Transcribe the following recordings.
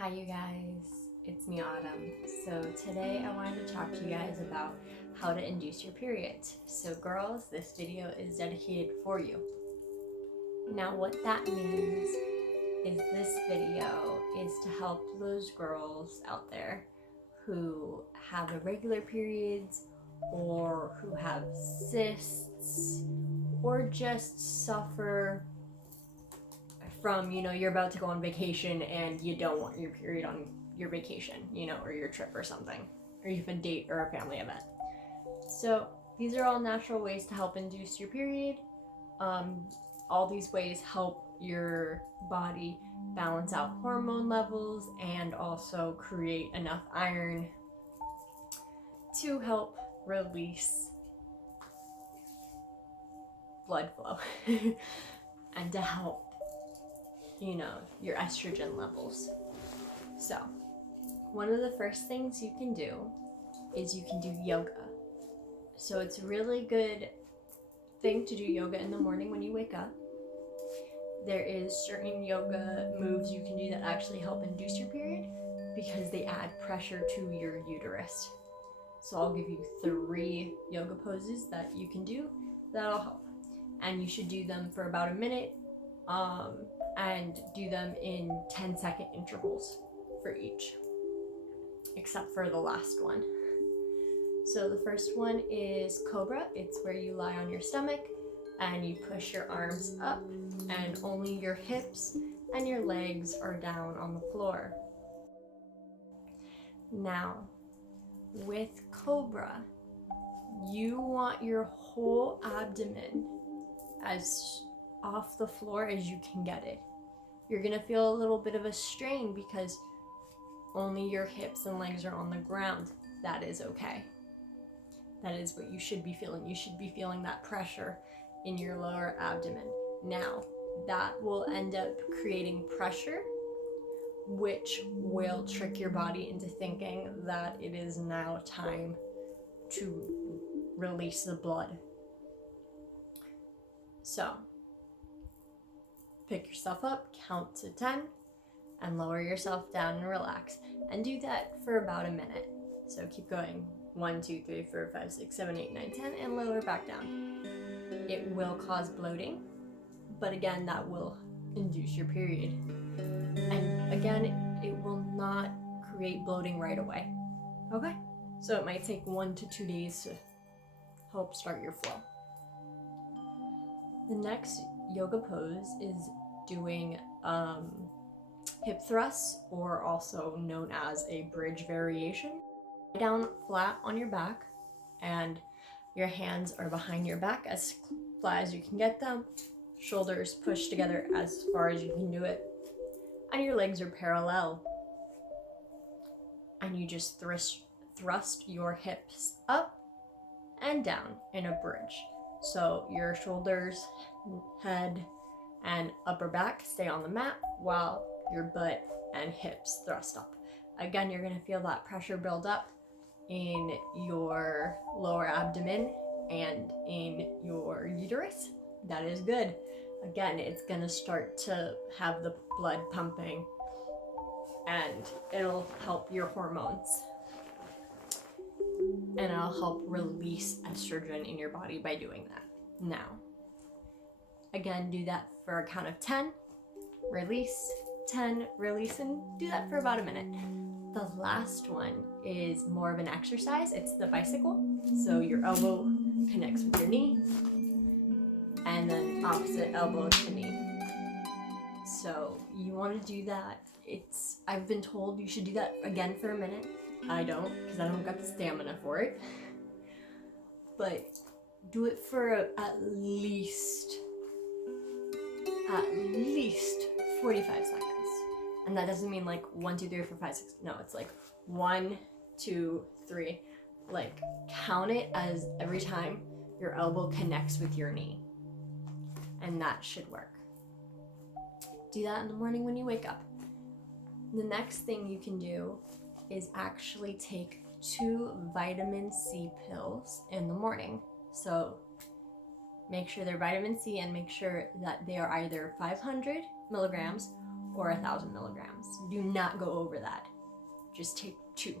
Hi you guys, it's me Autumn. So today I wanted to talk to you guys about how to induce your period. So girls, this video is dedicated for you. Now what that means is this video is to help those girls out there who have irregular periods or who have cysts or just suffer from, you're about to go on vacation and you don't want your period on your vacation, or your trip or something, or you have a date or a family event. So these are all natural ways to help induce your period. All these ways help your body balance out hormone levels and also create enough iron to help release blood flow and to help your estrogen levels. So one of the first things you can do is you can do yoga. So it's a really good thing to do yoga in the morning when you wake up. There is certain yoga moves you can do that actually help induce your period because they add pressure to your uterus. So I'll give you 3 yoga poses that you can do that'll help. And you should do them for about a minute. And do them in 10-second intervals for each, except for the last one. So the first one is Cobra. It's where you lie on your stomach and you push your arms up and only your hips and your legs are down on the floor. Now, with Cobra, you want your whole abdomen as off the floor as you can get it. You're gonna feel a little bit of a strain because only your hips and legs are on the ground. That is okay. That is what you should be feeling. You should be feeling that pressure in your lower abdomen. Now, that will end up creating pressure, which will trick your body into thinking that it is now time to release the blood. So, pick yourself up, count to 10, and lower yourself down and relax. And do that for about a minute. So keep going. 1, 2, 3, 4, 5, 6, 7, 8, 9, 10, and lower back down. It will cause bloating, but again, that will induce your period. And again, it will not create bloating right away. Okay? So it might take 1 to 2 days to help start your flow. The next yoga pose is doing hip thrusts, or also known as a bridge variation. Lie down flat on your back and your hands are behind your back as flat as you can get them. Shoulders pushed together as far as you can do it. And your legs are parallel. And you just thrust your hips up and down in a bridge. So your shoulders, head, and upper back stay on the mat while your butt and hips thrust up. Again, you're gonna feel that pressure build up in your lower abdomen and in your uterus. That is good. Again, it's gonna start to have the blood pumping and it'll help your hormones. And it'll help release estrogen in your body by doing that. Now, again, do that for a count of 10, release, 10, release, and do that for about a minute. The last one is more of an exercise. It's the bicycle. So your elbow connects with your knee, and then opposite elbow to knee. So you want to do that. I've been told you should do that again for a minute. I don't, because I don't got the stamina for it. But do it for at least 45 seconds. And that doesn't mean like 1, 2, 3, 4, 5, 6. No, it's like 1, 2, 3. Like count it as every time your elbow connects with your knee. And that should work. Do that in the morning when you wake up. The next thing you can do is actually take 2 vitamin C pills in the morning. So make sure they're vitamin C and make sure that they are either 500 milligrams or 1,000 milligrams. Do not go over that. Just take 2.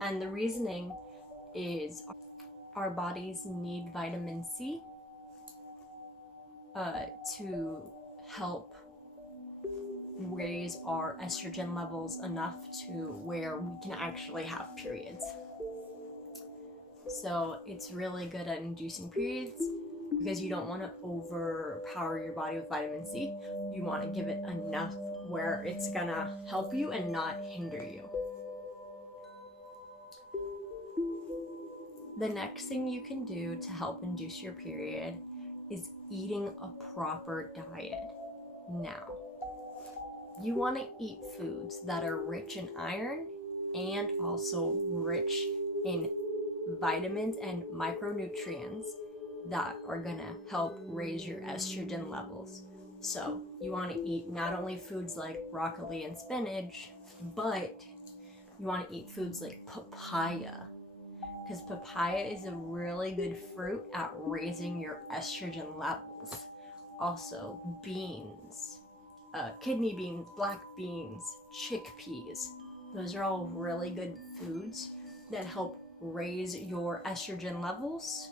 And the reasoning is our bodies need vitamin C to help raise our estrogen levels enough to where we can actually have periods. So it's really good at inducing periods because you don't want to overpower your body with vitamin C. You want to give it enough where it's gonna help you and not hinder you. The next thing you can do to help induce your period is eating a proper diet. Now, you want to eat foods that are rich in iron and also rich in vitamins and micronutrients that are gonna help raise your estrogen levels. So you want to eat not only foods like broccoli and spinach, but you want to eat foods like papaya, because papaya is a really good fruit at raising your estrogen levels. Also beans, kidney beans, black beans, chickpeas. Those are all really good foods that help raise your estrogen levels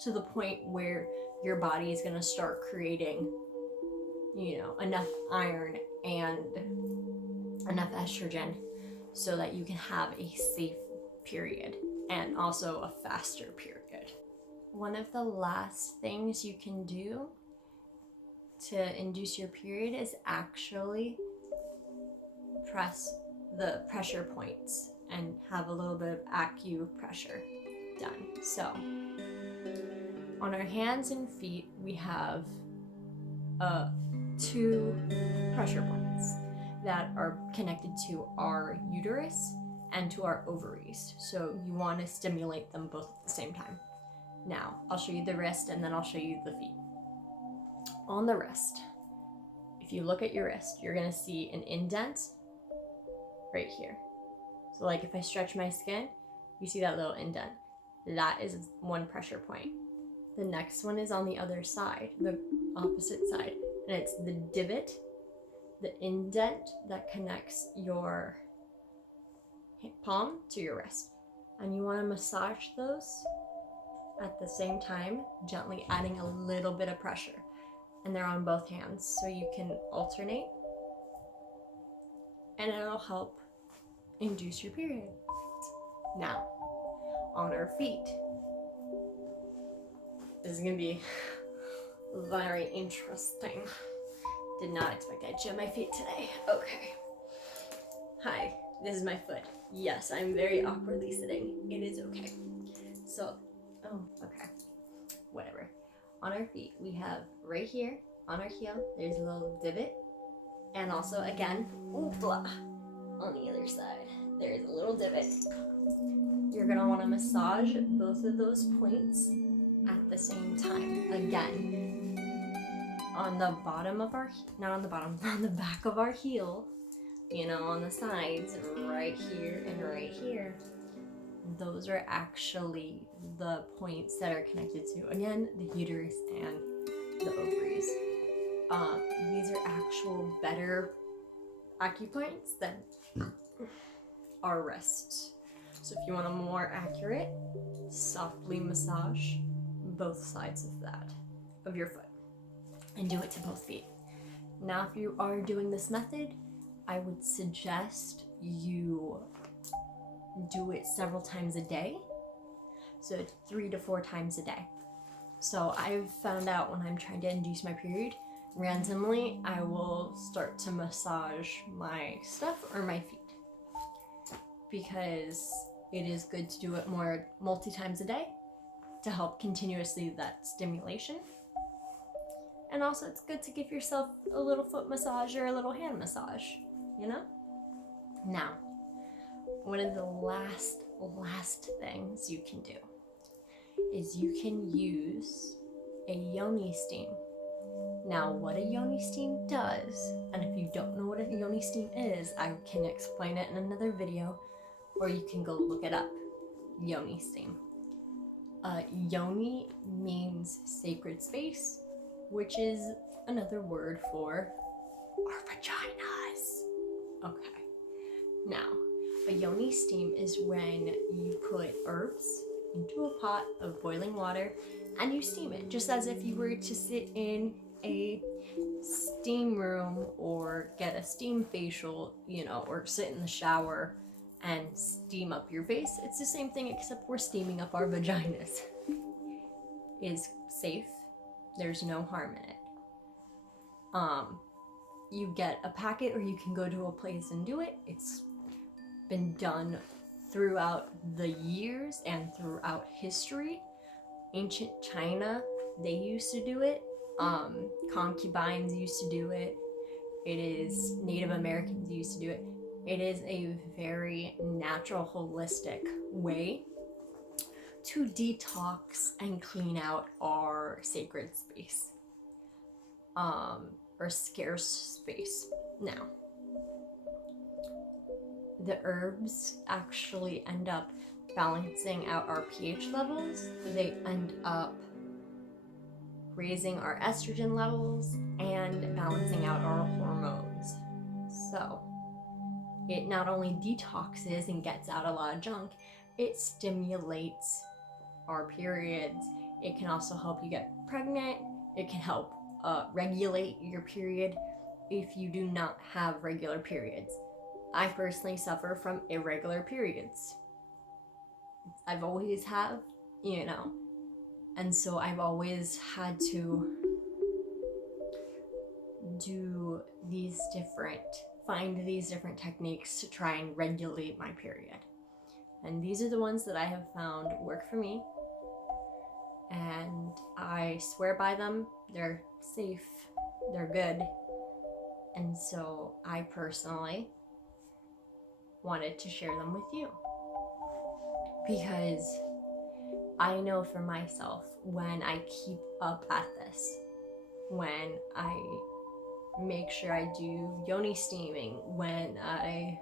to the point where your body is going to start creating, enough iron and enough estrogen so that you can have a safe period and also a faster period. One of the last things you can do to induce your period is actually press the pressure points and have a little bit of acupressure done. So on our hands and feet, we have 2 pressure points that are connected to our uterus and to our ovaries. So you want to stimulate them both at the same time. Now, I'll show you the wrist and then I'll show you the feet. On the wrist, if you look at your wrist, you're going to see an indent right here. So like if I stretch my skin, you see that little indent. That is one pressure point. The next one is on the other side, the opposite side, and it's the divot, the indent that connects your palm to your wrist. And you want to massage those at the same time, gently adding a little bit of pressure. And they're on both hands, so you can alternate, and it'll help induce your period. Now, on our feet, this is gonna be very interesting. Did not expect I'd show my feet today. Okay. Hi, this is my foot. Yes, I'm very awkwardly sitting. It is okay. So, okay. Whatever. On our feet, we have right here on our heel, there's a little divot. And also, again, on the other side, there's a little divot. You're gonna wanna massage both of those points at the same time. Again, on the bottom of our, not on the bottom, on the back of our heel, on the sides, right here and right here. Those are actually the points that are connected to, again, the uterus and the ovaries. These are actual better acupoints than our wrists. So if you want a more accurate, softly massage both sides of your foot, and do it to both feet. Now, if you are doing this method, I would suggest you do it several times a day, so 3 to 4 times a day. So I've found out when I'm trying to induce my period, randomly I will start to massage my stuff or my feet, because it is good to do it multi times a day to help continuously that stimulation. And also it's good to give yourself a little foot massage or a little hand massage, Now, one of the last things you can do is you can use a yoni steam. Now, what a yoni steam does, and if you don't know what a yoni steam is, I can explain it in another video, or you can go look it up. Yoni steam. Yoni means sacred space, which is another word for our vaginas. Okay. Now, a yoni steam is when you put herbs into a pot of boiling water and you steam it, just as if you were to sit in a steam room or get a steam facial, or sit in the shower and steam up your face. It's the same thing, except we're steaming up our vaginas. Is safe. There's no harm in it. You get a packet or you can go to a place and do it. It's been done throughout the years and throughout history. Ancient China, they used to do it. Concubines used to do it. It is Native Americans used to do it. It is a very natural, holistic way to detox and clean out our sacred space, or scarce space. Now, the herbs actually end up balancing out our pH levels. They end up raising our estrogen levels and balancing out our hormones. So it not only detoxes and gets out a lot of junk, it stimulates our periods. It can also help you get pregnant. It can help regulate your period if you do not have regular periods. I personally suffer from irregular periods. I've always have, and so I've always had to find these different techniques to try and regulate my period. And these are the ones that I have found work for me. And I swear by them. They're safe, they're good. And so I personally wanted to share them with you. Because I know for myself, when I keep up at this, when I make sure I do yoni steaming, when I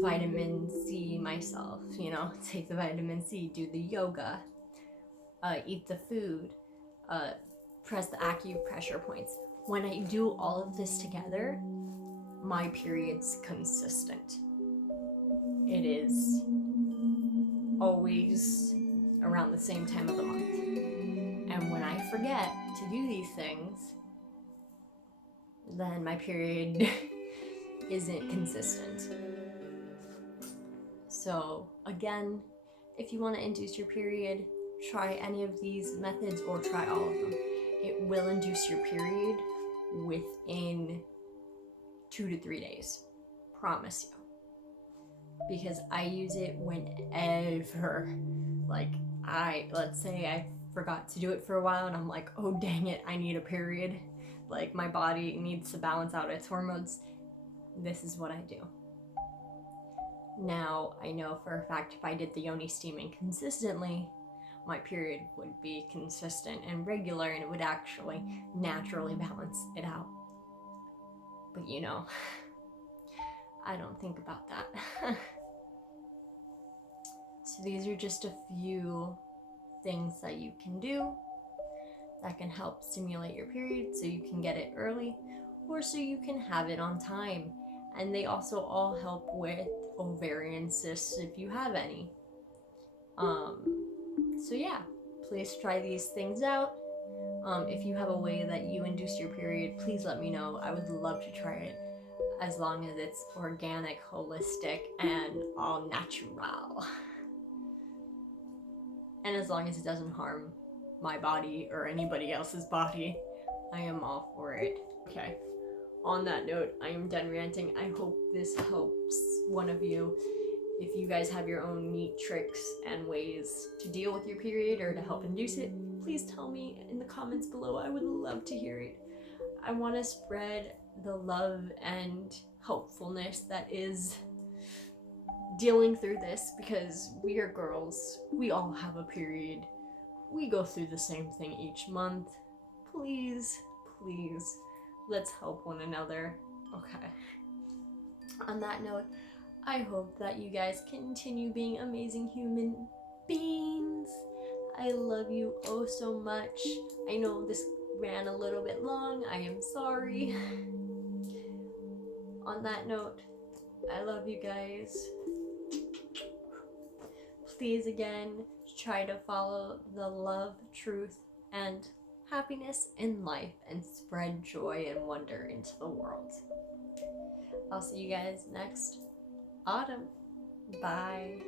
vitamin C myself, take the vitamin C, do the yoga, eat the food, press the acupressure points. When I do all of this together, my period's consistent. It is always around the same time of the month. And when I forget to do these things, then my period isn't consistent. So again, if you want to induce your period, try any of these methods or try all of them. It will induce your period within 2 to 3 days. Promise you. Because I use it whenever, let's say I forgot to do it for a while and I'm like, oh dang it, I need a period. Like my body needs to balance out its hormones. This is what I do. Now, I know for a fact if I did the yoni steaming consistently, my period would be consistent and regular and it would actually naturally balance it out. But I don't think about that. So these are just a few things that you can do that can help stimulate your period so you can get it early or so you can have it on time. And they also all help with ovarian cysts if you have any. So yeah, please try these things out. If you have a way that you induce your period, please let me know. I would love to try it, as long as it's organic, holistic, and all natural. And as long as it doesn't harm my body or anybody else's body, I am all for it. Okay, on that note, I am done ranting. I hope this helps one of you. If you guys have your own neat tricks and ways to deal with your period or to help induce it, please tell me in the comments below. I would love to hear it. I want to spread the love and helpfulness that is dealing through this, because we are girls. We all have a period. We go through the same thing each month. Please, please, let's help one another. Okay. On that note, I hope that you guys continue being amazing human beings. I love you oh so much. I know this ran a little bit long. I am sorry. On that note, I love you guys. Please again, try to follow the love, truth, and happiness in life and spread joy and wonder into the world. I'll see you guys next autumn. Bye.